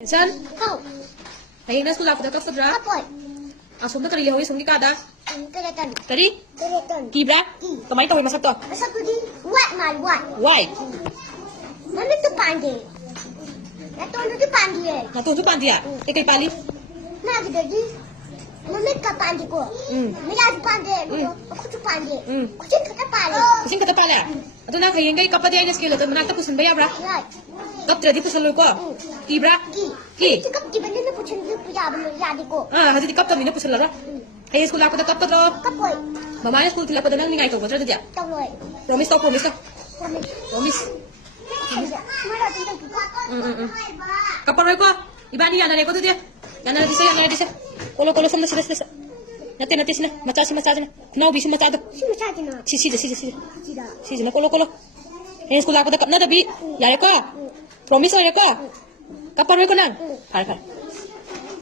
San? Không. Hãy na school ako da kapag ra. Kapoy. Asum na karilaw yung sumli kada. Keleton. Tadi? Keleton. Kibra? Kamay to masak to. Masa tu di what my what? Why? Mami tu pandai. Dato tu pandai. Natuto pa dia. Ikay pali. Na kita di. Mami ka pandai ko. Mila tu pandai. Aku tu pandai. Aku tu pandai. Kasing kata pala. Ato na kay ngay kapag ay na skill to manata pusan ba yabra? Right. Kap tradi pusan lo ko. Kibra? Ki. Cakap di benda ni pucun dia punya benda jadi ko. Ah, hadi kap to mina pusan lara. Hãy school ako da kapag ro. Kapoy. Mama na school tila pa nang ningay to ba tradi dia. Tao rồi. Promise to, promise to. Kami. Promise. Mana tu tu. Kapag ro ko. Iba ni yana ko to dia. Yana di sa. Kolo sam na sila. Natin sila. Macha na. Now bisi macha do. Sino saja na? Si. Tidak. Si na kolo. Hãy school ako da kap na dabi. Yare ko. Promise o yare ko. Kapag ro ko nang. Har.